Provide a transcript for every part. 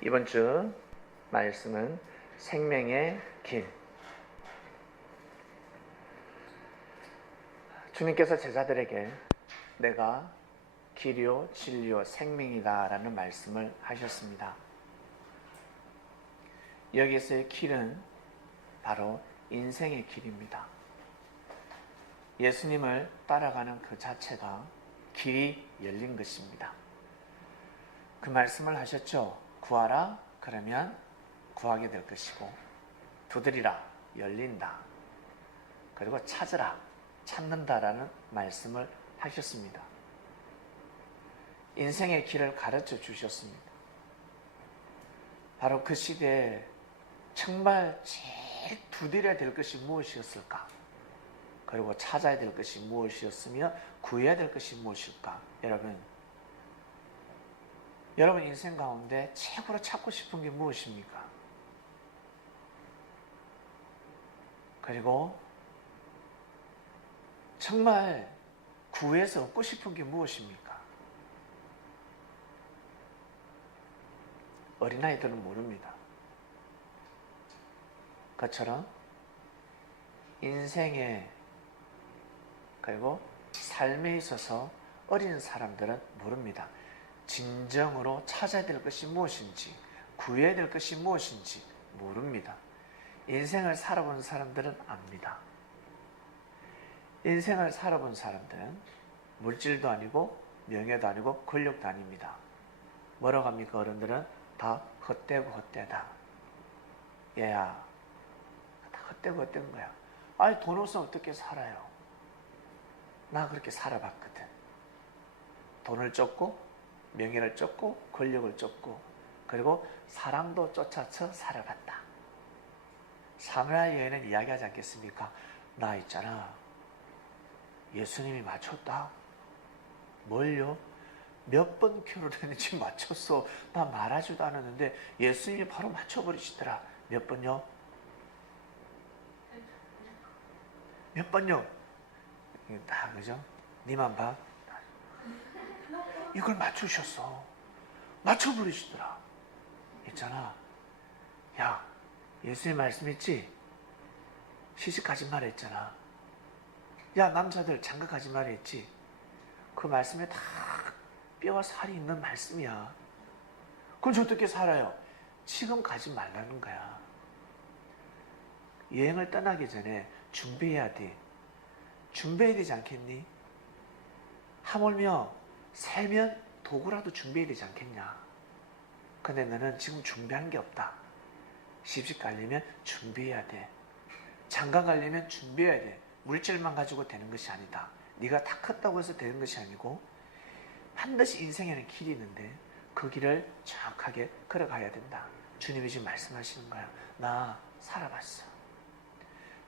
이번 주 말씀은 생명의 길. 주님께서 제자들에게 내가 길이요 진리요 생명이다 라는 말씀을 하셨습니다. 여기서의 길은 바로 인생의 길입니다. 예수님을 따라가는 그 자체가 길이 열린 것입니다. 그 말씀을 하셨죠. 구하라 그러면 구하게 될 것이고, 두드리라 열린다, 그리고 찾으라 찾는다라는 말씀을 하셨습니다. 인생의 길을 가르쳐 주셨습니다. 바로 그 시대에 정말 제일 두드려야 될 것이 무엇이었을까? 그리고 찾아야 될 것이 무엇이었으며 구해야 될 것이 무엇일까? 여러분 인생 가운데 최고로 찾고 싶은 게 무엇입니까? 그리고 정말 구해서 얻고 싶은 게 무엇입니까? 어린아이들은 모릅니다. 그처럼 인생에 그리고 삶에 있어서 어린 사람들은 모릅니다. 진정으로 찾아야 될 것이 무엇인지, 구해야 될 것이 무엇인지 모릅니다. 인생을 살아본 사람들은 압니다. 인생을 살아본 사람들은 물질도 아니고 명예도 아니고 권력도 아닙니다. 뭐라고 합니까? 어른들은 다 헛되고 헛되다. 얘야, 다 헛되고 헛된 거야. 아니 돈 없으면 어떻게 살아요? 나 그렇게 살아봤거든. 돈을 쫓고 명예를 쫓고 권력을 쫓고 그리고 사랑도 쫓아쳐 살아봤다. 사무엘 여인은 이야기하지 않겠습니까? 나 있잖아, 예수님이 맞췄다. 뭘요? 몇 번 결혼했는지 맞췄어. 나 말하지도 않았는데 예수님이 바로 맞춰버리시더라. 몇 번요? 몇 번요? 다 그죠? 니만 봐. 이걸 맞추셨어. 맞춰버리시더라. 있잖아, 야 예수님 말씀했지? 시집가지 말라 했잖아. 야 남자들 장가가지 말라 했지? 그 말씀에 다 뼈와 살이 있는 말씀이야. 그럼 저 어떻게 살아요? 지금 가지 말라는 거야. 여행을 떠나기 전에 준비해야 돼. 준비해야 되지 않겠니? 하물며 살면 도구라도 준비해야 되지 않겠냐. 근데 너는 지금 준비한 게 없다. 시집 가려면 준비해야 돼. 장가 가려면 준비해야 돼. 물질만 가지고 되는 것이 아니다. 네가 다 컸다고 해서 되는 것이 아니고 반드시 인생에는 길이 있는데 그 길을 정확하게 걸어가야 된다. 주님이 지금 말씀하시는 거야. 나 살아봤어.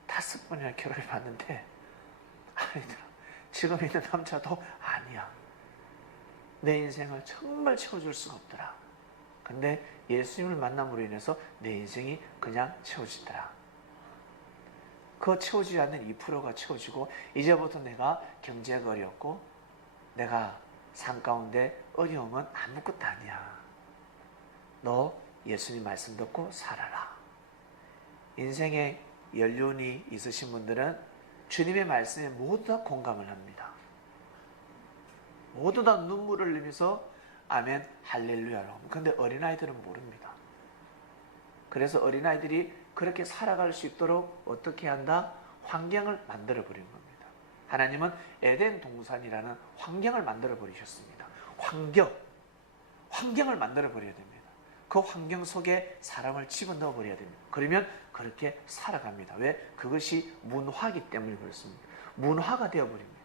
5번이나 결혼을 봤는데 아니더라. 지금 있는 남자도 아니야. 내 인생을 정말 채워줄 수가 없더라. 근데 예수님을 만남으로 인해서 내 인생이 그냥 채워지더라. 그 채워지지 않는 2%가 채워지고, 이제부터 내가 경제가 어렵고 내가 삶 가운데 어려움은 아무것도 아니야. 너 예수님 말씀 듣고 살아라. 인생에 연륜이 있으신 분들은 주님의 말씀에 모두 다 공감을 합니다. 모두 다 눈물을 흘리면서 아멘 할렐루야라고 합니다. 그런데 어린아이들은 모릅니다. 그래서 어린아이들이 그렇게 살아갈 수 있도록 어떻게 한다? 환경을 만들어 버린 겁니다. 하나님은 에덴 동산이라는 환경을 만들어 버리셨습니다. 환경을 만들어 버려야 됩니다. 그 환경 속에 사람을 집어넣어 버려야 됩니다. 그러면 그렇게 살아갑니다. 왜? 그것이 문화이기 때문에 그렇습니다. 문화가 되어 버립니다.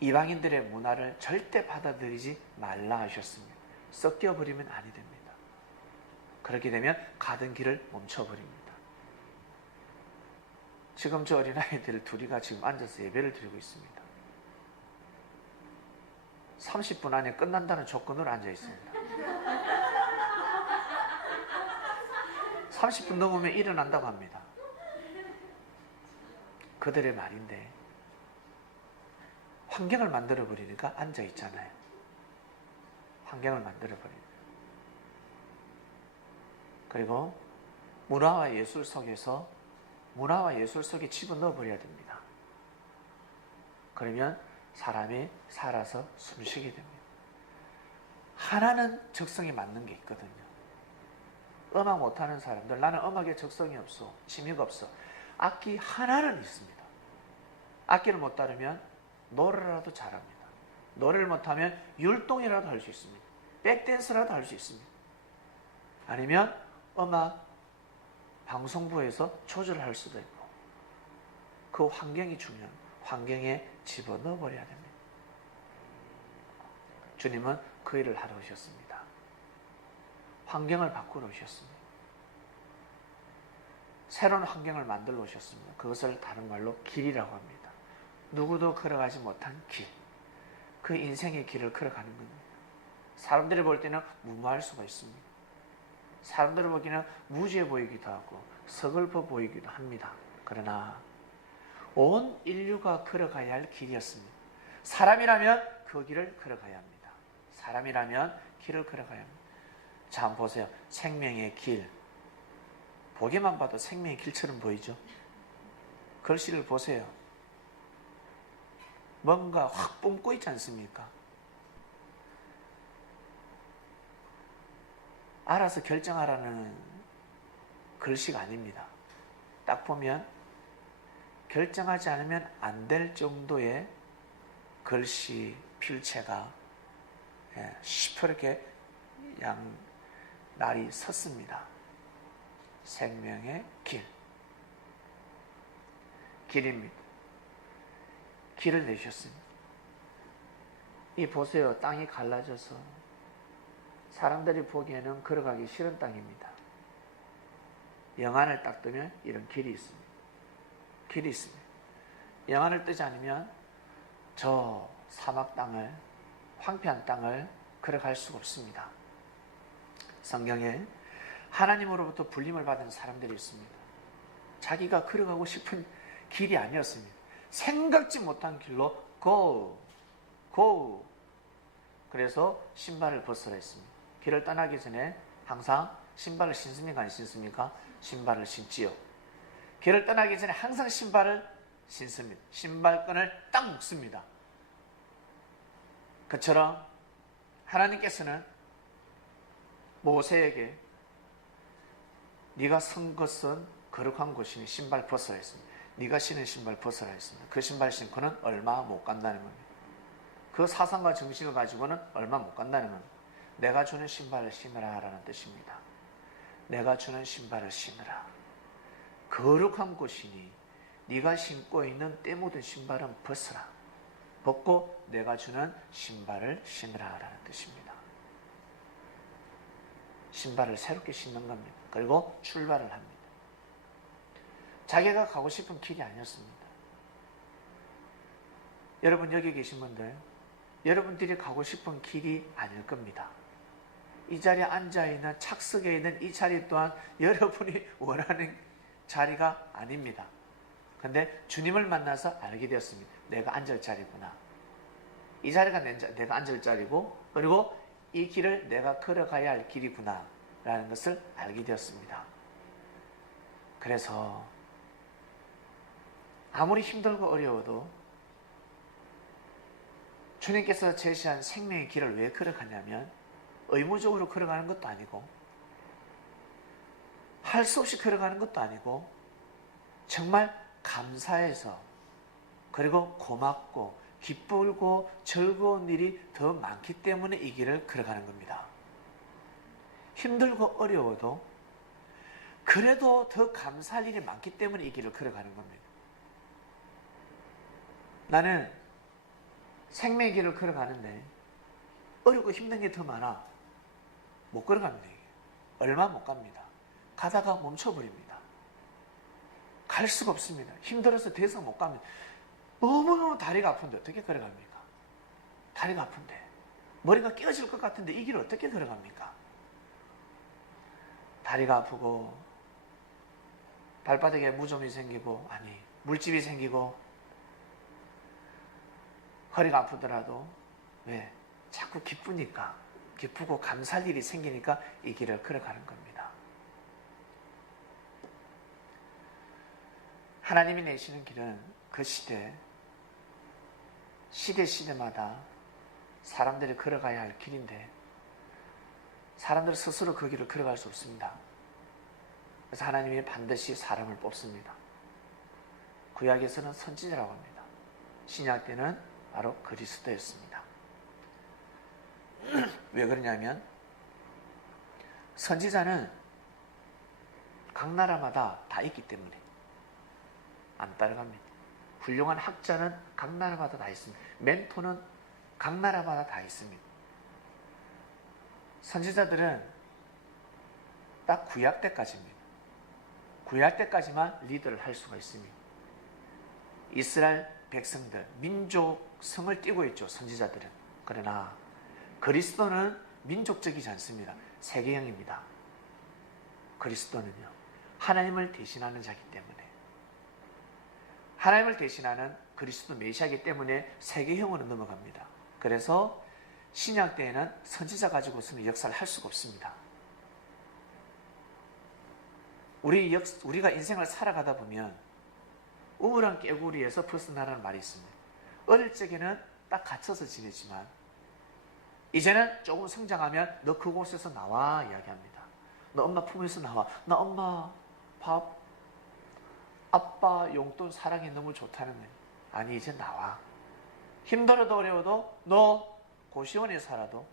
이방인들의 문화를 절대 받아들이지 말라 하셨습니다. 섞여 버리면 아니 됩니다. 그렇게 되면 가던 길을 멈춰버립니다. 지금 저 어린아이들 둘이가 지금 앉아서 예배를 드리고 있습니다. 30분 안에 끝난다는 조건으로 앉아 있습니다. 30분 넘으면 일어난다고 합니다. 그들의 말인데 환경을 만들어 버리니까 앉아 있잖아요. 환경을 만들어버립니다. 그리고 문화와 예술 속에 집어넣어버려야 됩니다. 그러면 사람이 살아서 숨쉬게 됩니다. 하나는 적성에 맞는 게 있거든요. 음악 못하는 사람들, 나는 음악에 적성이 없어, 취미가 없어. 악기 하나는 있습니다. 악기를 못 다루면 노래라도 잘합니다. 노래를 못하면 율동이라도 할 수 있습니다. 백댄스라도 할 수 있습니다. 아니면 음악 방송부에서 조절할 수도 있고, 그 환경이 중요한 환경에 집어넣어 버려야 됩니다. 주님은 그 일을 하러 오셨습니다. 환경을 바꾸러 오셨습니다. 새로운 환경을 만들어 오셨습니다. 그것을 다른 말로 길이라고 합니다. 누구도 걸어가지 못한 길, 그 인생의 길을 걸어가는 겁니다. 사람들이 볼 때는 무모할 수가 있습니다. 사람들이 보기에는 무지해 보이기도 하고 서글퍼 보이기도 합니다. 그러나 온 인류가 걸어가야 할 길이었습니다. 사람이라면 그 길을 걸어가야 합니다. 사람이라면 길을 걸어가야 합니다. 자, 한번 보세요. 생명의 길. 보기만 봐도 생명의 길처럼 보이죠? 글씨를 보세요. 뭔가 확 뿜고 있지 않습니까? 알아서 결정하라는 글씨가 아닙니다. 딱 보면 결정하지 않으면 안 될 정도의 글씨 필체가 시퍼렇게 날이 섰습니다. 생명의 길. 길입니다. 길을 내셨습니다. 이 보세요. 땅이 갈라져서 사람들이 보기에는 걸어가기 싫은 땅입니다. 영안을 딱 뜨면 이런 길이 있습니다. 길이 있습니다. 영안을 뜨지 않으면 저 사막 땅을, 황폐한 땅을 걸어갈 수가 없습니다. 성경에 하나님으로부터 불림을 받은 사람들이 있습니다. 자기가 걸어가고 싶은 길이 아니었습니다. 생각지 못한 길로 go. 그래서 신발을 벗으라 했습니다. 길을 떠나기 전에 항상 신발을 신습니까? 안 신습니까? 신발을 신지요. 길을 떠나기 전에 항상 신발을 신습니다. 신발끈을 딱 묶습니다. 그처럼 하나님께서는 모세에게 네가 선 것은 거룩한 곳이니 신발 벗어라 했습니다. 네가 신은 신발 벗어라 했습니다. 그 신발 신고는 얼마 못 간다는 겁니다. 그 사상과 정신을 가지고는 얼마 못 간다는 겁니다. 내가 주는 신발을 신으라 라는 뜻입니다. 내가 주는 신발을 신으라. 거룩한 곳이니 네가 신고 있는 때 묻은 신발은 벗어라. 벗고 내가 주는 신발을 신으라 라는 뜻입니다. 신발을 새롭게 신는 겁니다. 그리고 출발을 합니다. 자기가 가고 싶은 길이 아니었습니다. 여러분 여기 계신 분들, 여러분들이 가고 싶은 길이 아닐 겁니다. 이 자리에 앉아있는, 착석해 있는 이 자리 또한 여러분이 원하는 자리가 아닙니다. 근데 주님을 만나서 알게 되었습니다. 내가 앉을 자리구나. 이 자리가 내가 앉을 자리고, 그리고 이 길을 내가 걸어가야 할 길이구나 라는 것을 알게 되었습니다. 그래서 아무리 힘들고 어려워도 주님께서 제시한 생명의 길을 왜 걸어가냐면 의무적으로 걸어가는 것도 아니고 할 수 없이 걸어가는 것도 아니고 정말 감사해서, 그리고 고맙고 기쁘고 즐거운 일이 더 많기 때문에 이 길을 걸어가는 겁니다. 힘들고 어려워도 그래도 더 감사할 일이 많기 때문에 이 길을 걸어가는 겁니다. 나는 생명의 길을 걸어가는데 어렵고 힘든 게 더 많아. 못 걸어갑니다. 이게. 얼마 못 갑니다. 가다가 멈춰버립니다. 갈 수가 없습니다. 힘들어서 더 이상 못 갑니다. 너무너무 다리가 아픈데 어떻게 걸어갑니까? 다리가 아픈데 머리가 깨어질 것 같은데 이 길을 어떻게 걸어갑니까? 다리가 아프고 발바닥에 무좀이 생기고, 아니 물집이 생기고, 허리가 아프더라도 왜? 자꾸 기쁘니까 기쁘고 감사할 일이 생기니까 이 길을 걸어가는 겁니다. 하나님이 내시는 길은 그 시대마다 사람들이 걸어가야 할 길인데 사람들 스스로 그 길을 걸어갈 수 없습니다. 그래서 하나님이 반드시 사람을 뽑습니다. 구약에서는 선지자라고 합니다. 신약 때는 바로 그리스도였습니다. 왜 그러냐면 선지자는 각 나라마다 다 있기 때문에 안 따라갑니다. 훌륭한 학자는 각 나라마다 다 있습니다. 멘토는 각 나라마다 다 있습니다. 선지자들은 딱 구약 때까지입니다. 구약 때까지만 리더를 할 수가 있습니다. 이스라엘 백성들, 민족 성을 띠고 있죠. 선지자들은. 그러나 그리스도는 민족적이지 않습니다. 세계형입니다. 그리스도는요. 하나님을 대신하는 자기 때문에 하나님을 대신하는 그리스도 메시아이기 때문에 세계형으로 넘어갑니다. 그래서 신약 때에는 선지자 가지고서는 역사를 할 수가 없습니다. 우리가 인생을 살아가다 보면 우물한 깨구리에서 벗어나라는 말이 있습니다. 어릴 적에는 딱 갇혀서 지내지만 이제는 조금 성장하면 너 그곳에서 나와 이야기합니다. 너 엄마 품에서 나와. 나 엄마 밥, 아빠 용돈 사랑이 너무 좋다는 거예요. 아니 이제 나와. 힘들어도 어려워도 너 고시원에 살아도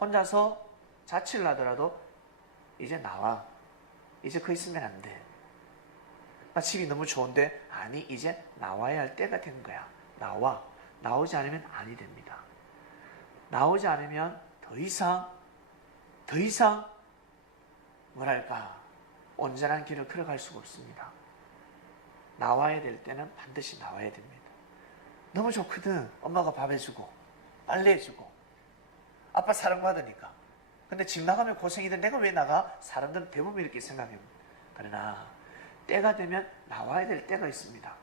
혼자서 자취를 하더라도 이제 나와. 이제 거 있으면 안 돼. 나 집이 너무 좋은데 아니 이제 나와야 할 때가 된 거야. 나와. 나오지 않으면 아니 됩니다. 나오지 않으면 더 이상 뭐랄까 온전한 길을 걸어갈 수가 없습니다. 나와야 될 때는 반드시 나와야 됩니다. 너무 좋거든. 엄마가 밥 해주고 빨래해주고 아빠 사랑받으니까. 근데 집 나가면 고생이든 내가 왜 나가? 사람들은 대부분 이렇게 생각해요. 그러나 때가 되면 나와야 될 때가 있습니다.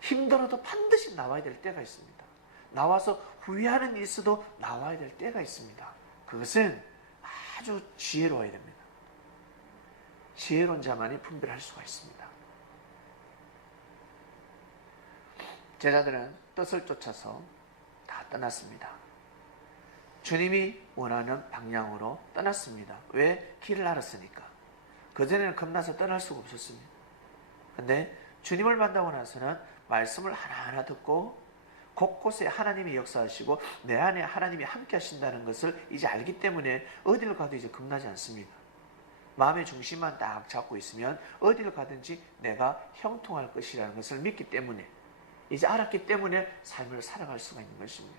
힘들어도 반드시 나와야 될 때가 있습니다. 나와서 후회하는 일이 있어도 나와야 될 때가 있습니다. 그것은 아주 지혜로워야 됩니다. 지혜로운 자만이 분별할 수가 있습니다. 제자들은 뜻을 쫓아서 다 떠났습니다. 주님이 원하는 방향으로 떠났습니다. 왜? 길을 알았으니까. 그전에는 겁나서 떠날 수가 없었습니다. 근데 주님을 만나고 나서는 말씀을 하나하나 듣고 곳곳에 하나님이 역사하시고 내 안에 하나님이 함께 하신다는 것을 이제 알기 때문에 어디를 가도 이제 겁나지 않습니다. 마음의 중심만 딱 잡고 있으면 어디를 가든지 내가 형통할 것이라는 것을 믿기 때문에 이제 알았기 때문에 삶을 살아갈 수가 있는 것입니다.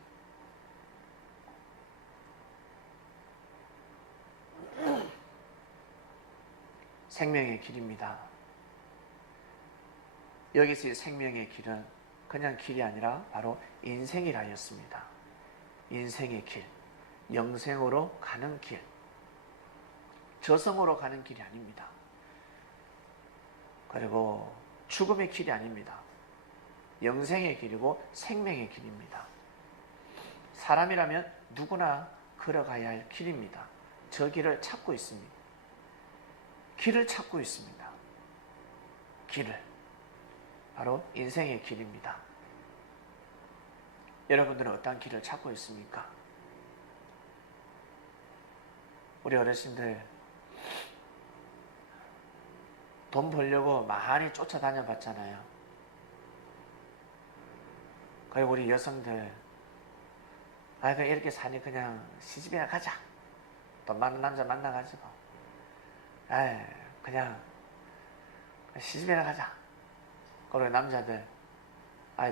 생명의 길입니다. 여기서의 생명의 길은 그냥 길이 아니라 바로 인생이라였습니다. 인생의 길, 영생으로 가는 길, 저승으로 가는 길이 아닙니다. 그리고 죽음의 길이 아닙니다. 영생의 길이고 생명의 길입니다. 사람이라면 누구나 걸어가야 할 길입니다. 저 길을 찾고 있습니다. 길을 찾고 있습니다. 길을. 바로 인생의 길입니다. 여러분들은 어떤 길을 찾고 있습니까? 우리 어르신들 돈 벌려고 많이 쫓아다녀 봤잖아요. 그리고 우리 여성들 그냥 이렇게 사니 그냥 시집이나 가자. 돈 많은 남자 만나가지고 그냥 시집이나 가자. 그리고 남자들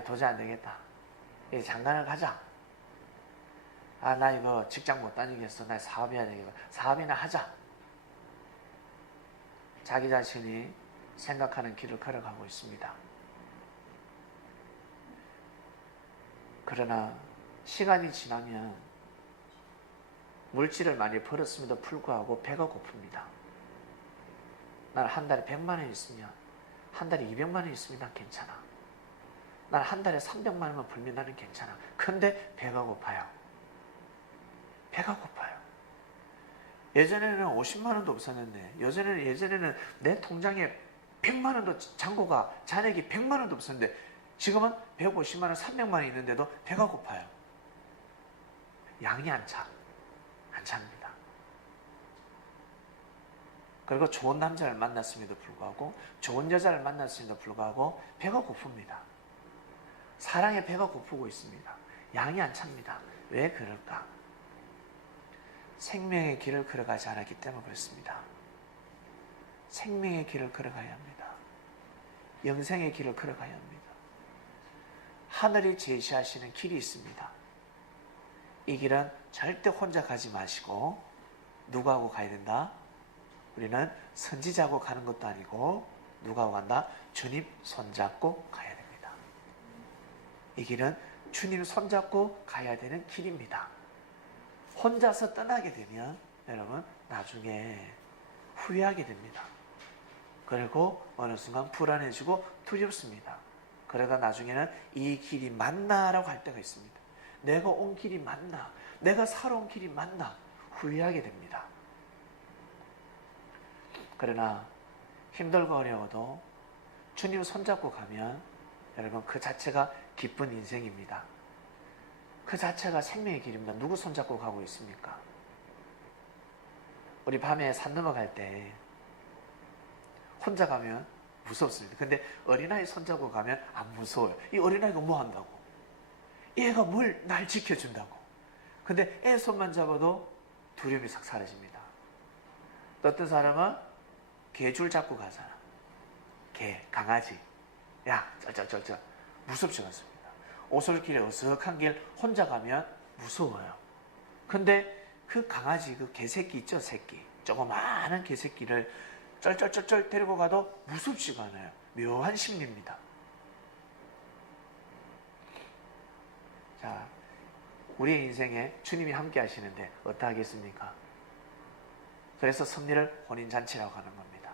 도저히 안 되겠다. 이제 장가를 가자. 나 이거 직장 못 다니겠어. 나 사업해야 되겠어. 사업이나 하자. 자기 자신이 생각하는 길을 걸어가고 있습니다. 그러나 시간이 지나면 물질을 많이 벌었음에도 불구하고 배가 고픕니다. 나는 한 달에 100만 원 있으면 한 달에 200만 원 있으면 난 괜찮아. 난 한 달에 300만 원만 벌면 나는 괜찮아. 근데 배가 고파요. 배가 고파요. 예전에는 50만 원도 없었는데 예전에는 내 통장에 100만 원도 잔고가 잔액이 100만 원도 없었는데 지금은 150만 원, 300만 원 있는데도 배가 고파요. 양이 안 찹니다. 그리고 좋은 남자를 만났음에도 불구하고 좋은 여자를 만났음에도 불구하고 배가 고픕니다. 사랑에 배가 고프고 있습니다. 양이 안 찹니다. 왜 그럴까? 생명의 길을 걸어가지 않았기 때문에 그렇습니다. 생명의 길을 걸어가야 합니다. 영생의 길을 걸어가야 합니다. 하늘이 제시하시는 길이 있습니다. 이 길은 절대 혼자 가지 마시고 누구하고 가야 된다? 우리는 선지자하고 가는 것도 아니고 누구하고 간다? 주님 손잡고 가야 됩니다. 이 길은 주님 손잡고 가야 되는 길입니다. 혼자서 떠나게 되면 여러분 나중에 후회하게 됩니다. 그리고 어느 순간 불안해지고 두렵습니다. 그러다 나중에는 이 길이 맞나라고 할 때가 있습니다. 내가 온 길이 맞나? 내가 살아온 길이 맞나? 후회하게 됩니다. 그러나 힘들고 어려워도 주님 손잡고 가면 여러분 그 자체가 기쁜 인생입니다. 그 자체가 생명의 길입니다. 누구 손잡고 가고 있습니까? 우리 밤에 산 넘어갈 때 혼자 가면 무섭습니다. 근데 어린아이 손잡고 가면 안 무서워요. 이 어린아이가 뭐 한다고? 얘가 뭘 날 지켜준다고. 근데 애 손만 잡아도 두려움이 싹 사라집니다. 또 어떤 사람은 개줄 잡고 가잖아. 개, 강아지. 야, 쩔쩔쩔쩔. 무섭지 않습니다. 오솔길에 어석한 길 혼자 가면 무서워요. 근데 그 강아지, 그 개새끼 있죠, 새끼. 조그마한 개새끼를 쩔쩔쩔쩔 데리고 가도 무섭지가 않아요. 묘한 심리입니다. 자, 우리의 인생에 주님이 함께 하시는데 어떠하겠습니까? 그래서 섭리를 혼인잔치라고 하는 겁니다.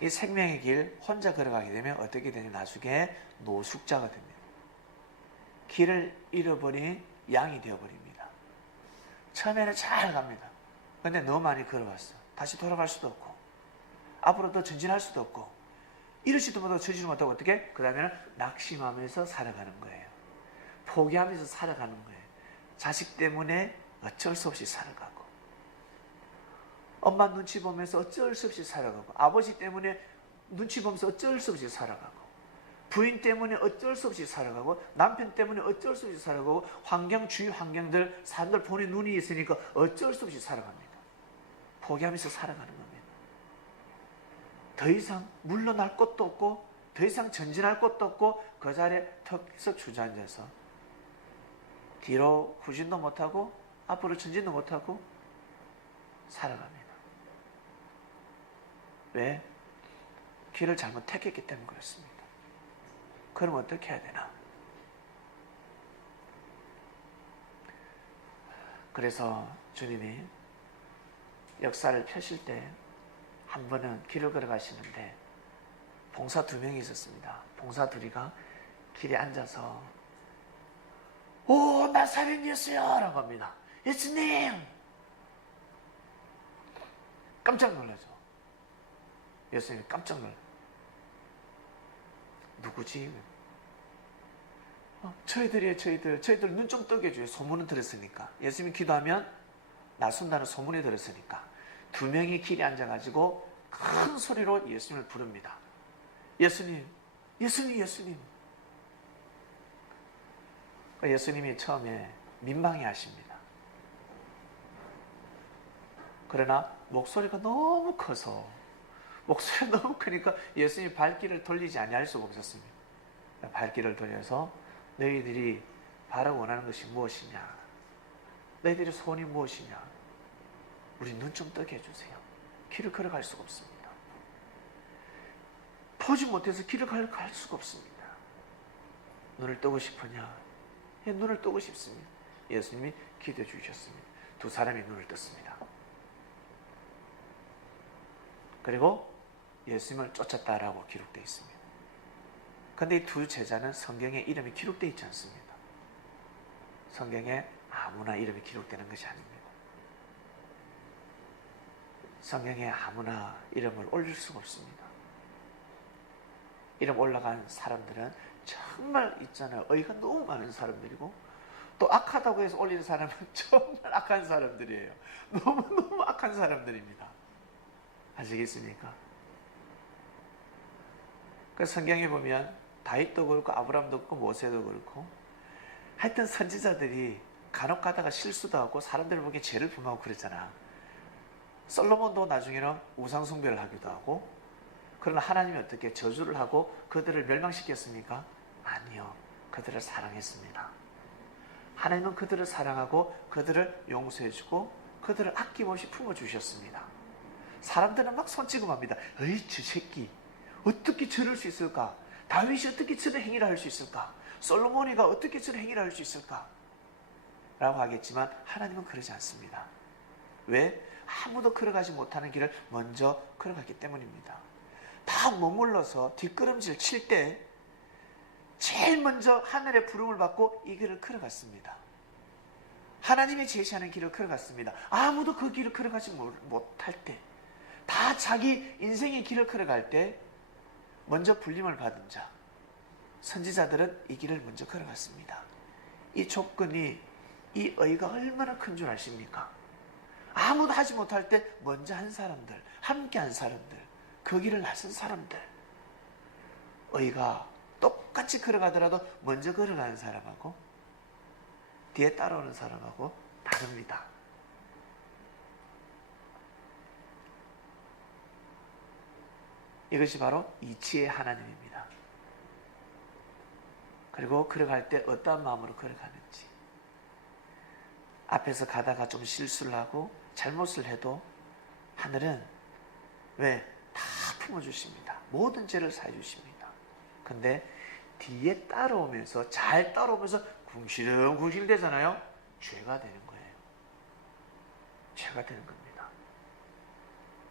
이 생명의 길 혼자 걸어가게 되면 어떻게 되냐? 나중에 노숙자가 됩니다. 길을 잃어버린 양이 되어버립니다. 처음에는 잘 갑니다. 근데 너무 많이 걸어왔어. 다시 돌아갈 수도 없고 앞으로 더 전진할 수도 없고 이러지도 못하고 저지도 못하고 어떻게? 그 다음에는 낙심하면서 살아가는 거예요. 포기하면서 살아가는 거예요. 자식 때문에 어쩔 수 없이 살아가고 엄마 눈치 보면서 어쩔 수 없이 살아가고 아버지 때문에 눈치 보면서 어쩔 수 없이 살아가고 부인 때문에 어쩔 수 없이 살아가고 남편 때문에 어쩔 수 없이 살아가고 환경 주위 환경들 사람들 보는 눈이 있으니까 어쩔 수 없이 살아갑니다. 포기하면서 살아가는 겁니다. 더 이상 물러날 것도 없고 더 이상 전진할 것도 없고 그 자리에 턱석 주저앉아서 뒤로 후진도 못하고 앞으로 전진도 못하고 살아갑니다. 왜? 길을 잘못 택했기 때문에 그렇습니다. 그럼 어떻게 해야 되나? 그래서 주님이 역사를 펴실 때 한 번은 길을 걸어가시는데 봉사 2명이 있었습니다. 봉사 2이가 길에 앉아서 오 나사렛 예수야 라고 합니다. 예수님! 깜짝 놀라죠. 예수님이 깜짝 놀라요. 누구지? 저희들이에요. 저희들 눈 좀 뜨게 해줘요. 소문은 들었으니까. 예수님이 기도하면 나순다는 소문이 들었으니까 2명이 길에 앉아가지고 큰 소리로 예수님을 부릅니다. 예수님, 예수님, 예수님. 예수님이 처음에 민망해 하십니다. 그러나 목소리가 너무 커서 목소리가 너무 크니까 예수님이 발길을 돌리지 아니할 수가 없었습니다. 발길을 돌려서 너희들이 바라고 원하는 것이 무엇이냐? 너희들의 소원이 무엇이냐? 우리 눈 좀 뜨게 해주세요. 길을 걸어갈 수가 없습니다. 보지 못해서 길을 갈 수가 없습니다. 눈을 뜨고 싶으냐? 예, 눈을 뜨고 싶습니다. 예수님이 기도해 주셨습니다. 2 사람이 눈을 떴습니다. 그리고 예수님을 쫓았다라고 기록되어 있습니다. 그런데 이 2 제자는 성경에 이름이 기록되어 있지 않습니다. 성경에 아무나 이름이 기록되는 것이 아닙니다. 성경에 아무나 이름을 올릴 수가 없습니다. 이름 올라간 사람들은 정말 있잖아요. 의가 너무 많은 사람들이고, 또 악하다고 해서 올리는 사람은 정말 악한 사람들이에요. 너무너무 악한 사람들입니다. 아시겠습니까? 그 성경에 보면 다윗도 그렇고 아브라함도 그렇고 모세도 그렇고 하여튼 선지자들이 간혹 가다가 실수도 하고 사람들 보기에 죄를 범하고 그랬잖아. 솔로몬도 나중에는 우상 숭배를 하기도 하고, 그러나 하나님이 어떻게 저주를 하고 그들을 멸망시켰습니까? 아니요. 그들을 사랑했습니다. 하나님은 그들을 사랑하고 그들을 용서해주고 그들을 아낌없이 품어주셨습니다. 사람들은 막 손찌검합니다. 에이, 저 새끼 어떻게 저럴 수 있을까? 다윗이 어떻게 저런 행위를 할 수 있을까? 솔로몬이가 어떻게 저런 행위를 할 수 있을까? 라고 하겠지만 하나님은 그러지 않습니다. 왜? 아무도 걸어가지 못하는 길을 먼저 걸어갔기 때문입니다. 다 머물러서 뒷걸음질 칠 때 제일 먼저 하늘의 부름을 받고 이 길을 걸어갔습니다. 하나님이 제시하는 길을 걸어갔습니다. 아무도 그 길을 걸어가지 못할 때, 다 자기 인생의 길을 걸어갈 때 먼저 불림을 받은 자, 선지자들은 이 길을 먼저 걸어갔습니다. 이 조건이, 이 의가 얼마나 큰 줄 아십니까? 아무도 하지 못할 때 먼저 한 사람들, 함께 한 사람들, 그 길을 나선 사람들, 의가 똑같이 걸어가더라도 먼저 걸어가는 사람하고 뒤에 따라오는 사람하고 다릅니다. 이것이 바로 이치의 하나님입니다. 그리고 걸어갈 때 어떠한 마음으로 걸어가는지, 앞에서 가다가 좀 실수를 하고 잘못을 해도 하늘은 왜? 다 품어주십니다. 모든 죄를 사해주십니다. 근데 뒤에 따라오면서, 잘 따라오면서 궁시렁궁시렁 되잖아요. 죄가 되는 거예요. 죄가 되는 겁니다.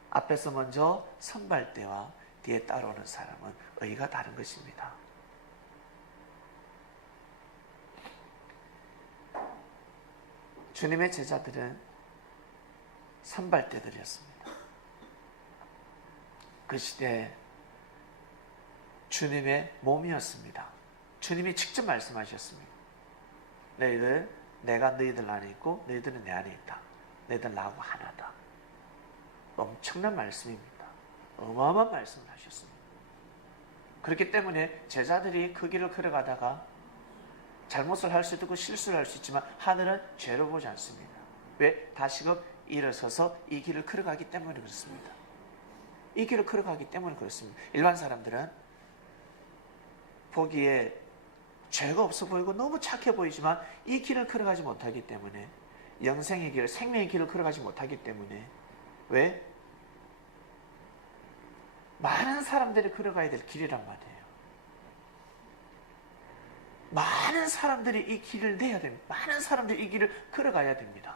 앞에서 먼저 선발대와 뒤에 따라오는 사람은 의가 다른 것입니다. 주님의 제자들은 선발대들이었습니다. 그 시대에 주님의 몸이었습니다. 주님이 직접 말씀하셨습니다. 너희들, 내가 너희들 안에 있고 너희들은 내 안에 있다. 너희들 나하고 하나다. 엄청난 말씀입니다. 어마어마한 말씀을 하셨습니다. 그렇기 때문에 제자들이 그 길을 걸어가다가 잘못을 할 수도 있고 실수를 할 수 있지만 하늘은 죄로 보지 않습니다. 왜? 다시금 일어서서 이 길을 걸어가기 때문에 그렇습니다. 이 길을 걸어가기 때문에 그렇습니다. 일반 사람들은 보기에 죄가 없어 보이고 너무 착해 보이지만 이 길을 걸어가지 못하기 때문에, 영생의 길, 생명의 길을 걸어가지 못하기 때문에, 왜? 많은 사람들이 걸어가야 될 길이란 말이에요. 많은 사람들이 이 길을 내야 됩니다. 많은 사람들이 이 길을 걸어가야 됩니다.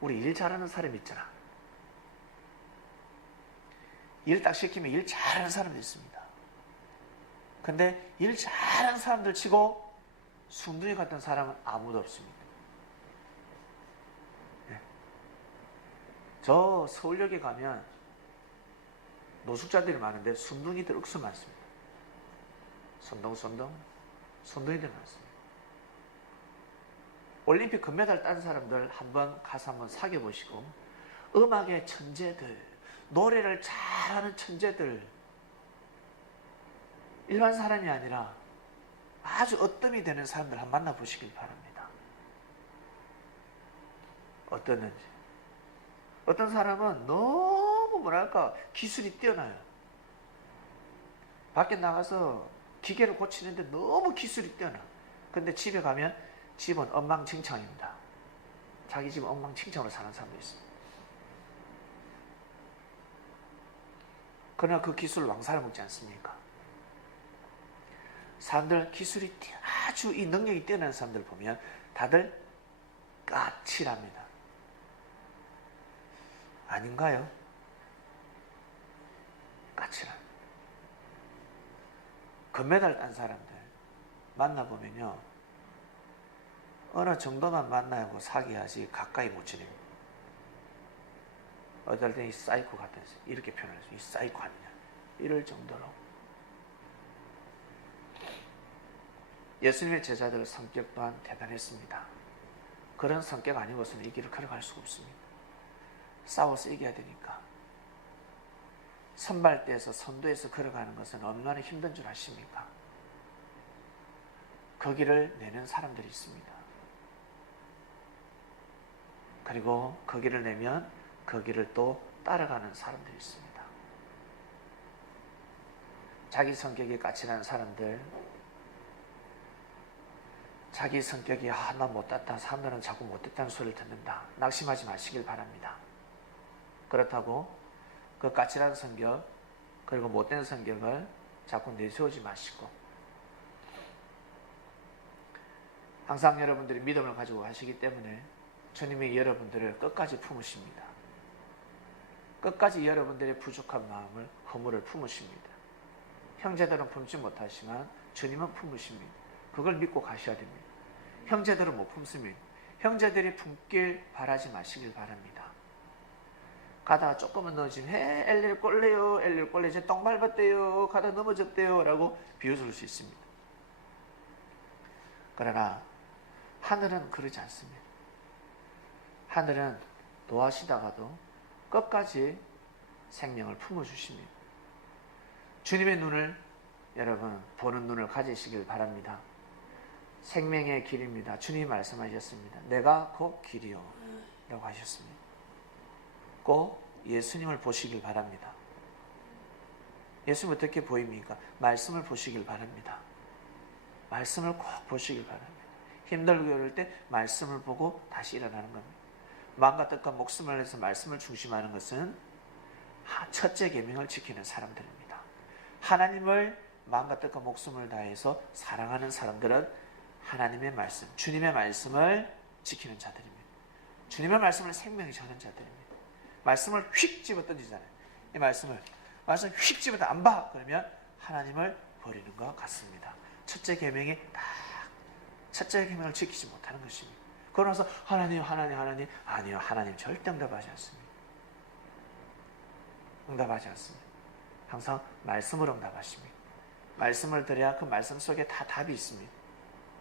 우리 일 잘하는 사람 있잖아. 일 딱 시키면 일 잘하는 사람도 있습니다. 근데 일 잘하는 사람들 치고 순둥이 같은 사람은 아무도 없습니다. 네. 저 서울역에 가면 노숙자들이 많은데 순둥이들 억수 많습니다. 순둥이들 많습니다. 올림픽 금메달 딴 사람들 한번 가서 한번 사귀어 보시고, 음악의 천재들, 노래를 잘하는 천재들, 일반 사람이 아니라 아주 어뜸이 되는 사람들 한번 만나보시길 바랍니다. 어떠는지. 어떤 사람은 너무 뭐랄까 기술이 뛰어나요. 밖에 나가서 기계를 고치는데 너무 기술이 뛰어나. 근데 집에 가면 집은 엉망진창입니다. 자기 집은 엉망진창으로 사는 사람도 있습니다. 그러나 그 기술을 왕사를 먹지 않습니까? 사람들 기술이 아주 이 능력이 뛰어난 사람들 보면 다들 까칠합니다. 아닌가요? 까칠합니다. 금메달 딴 사람들 만나보면요, 어느 정도만 만나고 사귀어야지 가까이 못 지냅니다. 어떨 땐 이 사이코 같아서 이렇게 표현해서 이 사이코 아니냐 이럴 정도로 예수님의 제자들 성격 또한 대단했습니다. 그런 성격 아니고서는 이 길을 걸어갈 수가 없습니다. 싸워서 이겨야 되니까. 선발대에서 선두에서 걸어가는 것은 얼마나 힘든 줄 아십니까? 그 길을 내는 사람들이 있습니다. 그리고 그 길을 내면 그 길을 또 따라가는 사람들이 있습니다. 자기 성격이 까칠한 사람들, 자기 성격이 나 못됐다, 사람들은 자꾸 못됐다는 소리를 듣는다. 낙심하지 마시길 바랍니다. 그렇다고 그 까칠한 성격 그리고 못된 성격을 자꾸 내세우지 마시고 항상 여러분들이 믿음을 가지고 하시기 때문에 주님이 여러분들을 끝까지 품으십니다. 끝까지 여러분들의 부족한 마음을 허물을 품으십니다. 형제들은 품지 못하지만 주님은 품으십니다. 그걸 믿고 가셔야 됩니다. 형제들은 못 품습니다. 형제들이 품길 바라지 마시길 바랍니다. 가다가 조금만 넘어지면 엘릴 꼴래요, 엘릴 꼴래, 제 똥 밟았대요, 가다 넘어졌대요 라고 비웃을 수 있습니다. 그러나 하늘은 그러지 않습니다. 하늘은 노하시다가도 끝까지 생명을 품어주십니다. 주님의 눈을 여러분 보는 눈을 가지시길 바랍니다. 생명의 길입니다. 주님이 말씀하셨습니다. 내가 곧 길이요 라고 하셨습니다. 꼭 예수님을 보시길 바랍니다. 예수님 어떻게 보입니까? 말씀을 보시길 바랍니다. 말씀을 꼭 보시길 바랍니다. 힘들고 어려울 때 말씀을 보고 다시 일어나는 겁니다. 마음과 뜻과 목숨을 해서 말씀을 중심하는 것은 첫째 계명을 지키는 사람들입니다. 하나님을 마음과 뜻과 목숨을 다해서 사랑하는 사람들은 하나님의 말씀, 주님의 말씀을 지키는 자들입니다. 주님의 말씀을 생명이 저는 자들입니다. 말씀을 휙 집어 던지잖아요. 이 말씀 휙 집어 안 봐. 그러면 하나님을 버리는 것 같습니다. 첫째 계명이 딱 첫째 계명을 지키지 못하는 것입니다. 그러면서 하나님 아니요, 하나님 절대 응답하지 않습니다. 응답하지 않습니다. 항상 말씀으로 응답하십니다. 말씀을 드려야 그 말씀 속에 다 답이 있습니다.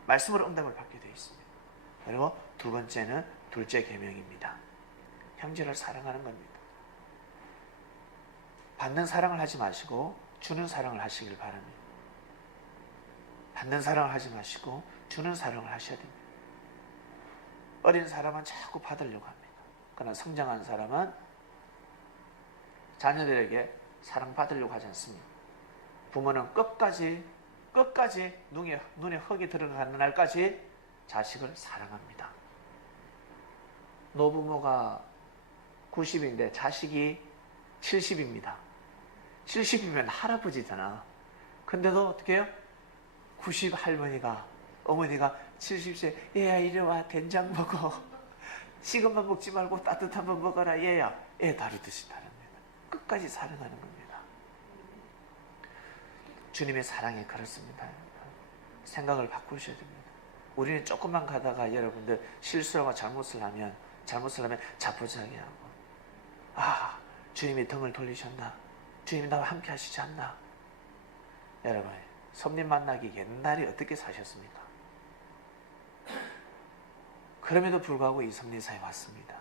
말씀으로 응답을 받게 되어 있습니다. 그리고 두 번째는 둘째 계명입니다. 형제를 사랑하는 겁니다. 받는 사랑을 하지 마시고 주는 사랑을 하시길 바랍니다. 받는 사랑을 하지 마시고 주는 사랑을 하셔야 됩니다. 어린 사람은 자꾸 받으려고 합니다. 그러나 성장한 사람은 자녀들에게 사랑받으려고 하지 않습니다. 부모는 끝까지 눈에 흙이 들어가는 날까지 자식을 사랑합니다. 노부모가 90인데 자식이 70입니다. 70이면 할아버지잖아. 근데도 어떻게 해요? 90 할머니가, 어머니가 70세, 얘야 이리 와, 된장 먹어. 식은 밥 먹지 말고 따뜻한 밥 먹어라. 얘야, 애 다루듯이 다릅니다. 끝까지 사랑하는 겁니다. 주님의 사랑이 그렇습니다. 생각을 바꾸셔야 됩니다. 우리는 조금만 가다가 여러분들 실수하고 잘못을 하면 자포자기하고 주님이 등을 돌리셨나? 주님이 나와 함께 하시지 않나? 여러분, 섭님 만나기 옛날에 어떻게 사셨습니까? 그럼에도 불구하고 이 섭리사에 왔습니다.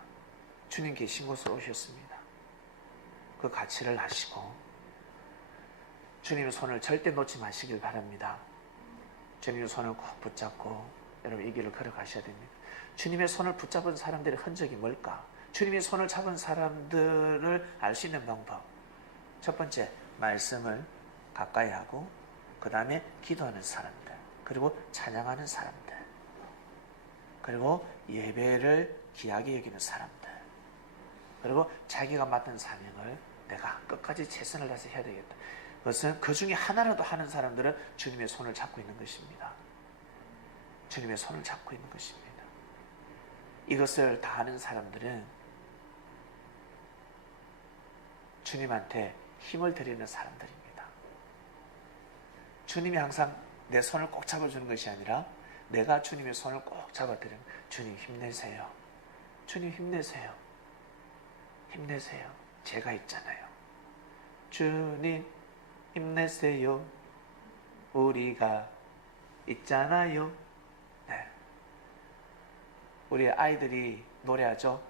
주님 계신 곳으로 오셨습니다. 그 가치를 아시고 주님의 손을 절대 놓지 마시길 바랍니다. 주님의 손을 꼭 붙잡고 여러분 이 길을 걸어가셔야 됩니다. 주님의 손을 붙잡은 사람들의 흔적이 뭘까? 주님의 손을 잡은 사람들을 알 수 있는 방법. 첫 번째, 말씀을 가까이 하고 그 다음에 기도하는 사람들, 그리고 찬양하는 사람들, 그리고 예배를 귀하게 여기는 사람들, 그리고 자기가 맡은 사명을 내가 끝까지 최선을 다해서 해야 되겠다. 그것은 그 중에 하나라도 하는 사람들은 주님의 손을 잡고 있는 것입니다. 주님의 손을 잡고 있는 것입니다. 이것을 다 하는 사람들은 주님한테 힘을 드리는 사람들입니다. 주님이 항상 내 손을 꼭 잡아주는 것이 아니라 내가 주님의 손을 꼭 잡아드리면 주님 힘내세요. 주님 힘내세요. 힘내세요. 제가 있잖아요. 주님 힘내세요. 우리가 있잖아요. 네. 우리 아이들이 노래하죠.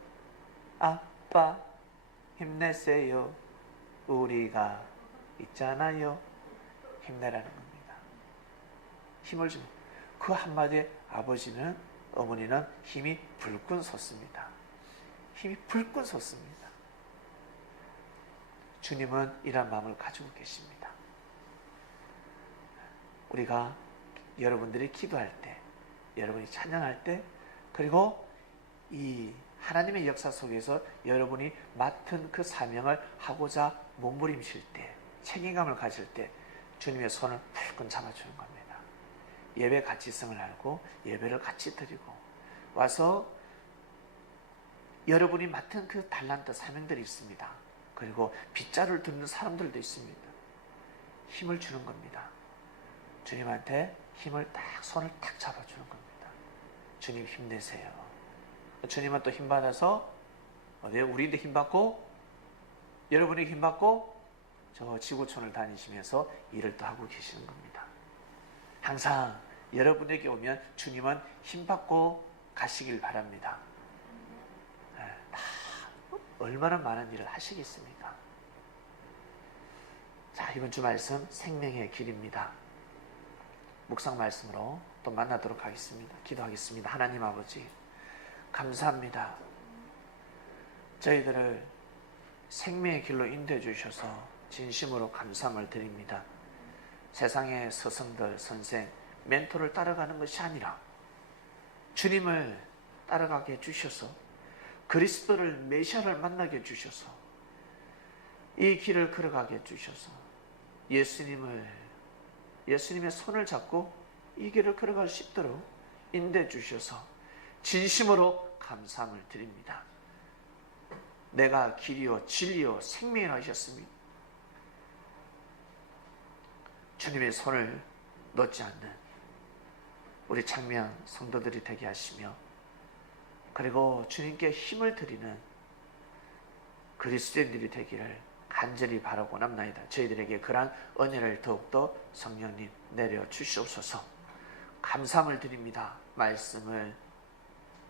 아빠 힘내세요. 우리가 있잖아요. 힘내라는 겁니다. 힘을 주면 그 한마디에 아버지는 어머니는 힘이 불끈 솟습니다. 힘이 불끈 솟습니다. 주님은 이런 마음을 가지고 계십니다. 우리가 여러분들이 기도할 때, 여러분이 찬양할 때, 그리고 이 하나님의 역사 속에서 여러분이 맡은 그 사명을 하고자 몸부림칠 때, 책임감을 가질 때 주님의 손을 불끈 잡아주는 겁니다. 예배 가치성을 알고 예배를 같이 드리고 와서 여러분이 맡은 그 달란트 사명들이 있습니다. 그리고 빗자루를 듣는 사람들도 있습니다. 힘을 주는 겁니다. 주님한테 힘을 딱 손을 딱 잡아주는 겁니다. 주님 힘내세요. 주님은 또 힘받아서 우리도 힘받고 여러분이 힘받고 저 지구촌을 다니시면서 일을 또 하고 계시는 겁니다. 항상 여러분에게 오면 주님은 힘받고 가시길 바랍니다. 다 얼마나 많은 일을 하시겠습니까? 자, 이번 주 말씀 생명의 길입니다. 묵상 말씀으로 또 만나도록 하겠습니다. 기도하겠습니다. 하나님 아버지 감사합니다. 저희들을 생명의 길로 인도해 주셔서 진심으로 감사함을 드립니다. 세상의 스승들, 선생, 멘토를 따라가는 것이 아니라 주님을 따라가게 해주셔서 그리스도를 메시아를 만나게 해주셔서 이 길을 걸어가게 해주셔서 예수님의 손을 잡고 이 길을 걸어갈 수 있도록 인도해 주셔서 진심으로 감사함을 드립니다. 내가 길이요 진리요 생명이라 하셨습니다. 주님의 손을 놓지 않는 우리 창명 성도들이 되게 하시며 그리고 주님께 힘을 드리는 그리스도인들이 되기를 간절히 바라고 남나이다. 저희들에게 그러한 은혜를 더욱더 성령님 내려 주시옵소서. 감사함을 드립니다. 말씀을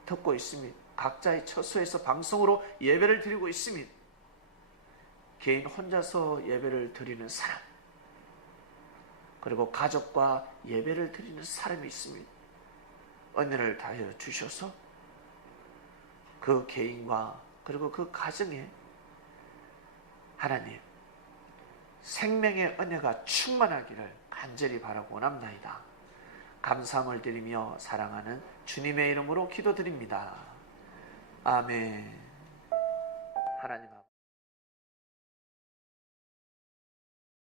듣고 있습니다. 각자의 처소에서 방송으로 예배를 드리고 있습니다. 개인 혼자서 예배를 드리는 사람 그리고 가족과 예배를 드리는 사람이 있습니다. 은혜를 다하여 주셔서 그 개인과 그리고 그 가정에 하나님 생명의 은혜가 충만하기를 간절히 바라고 원합나이다. 감사함을 드리며 사랑하는 주님의 이름으로 기도드립니다. 아멘. 하나님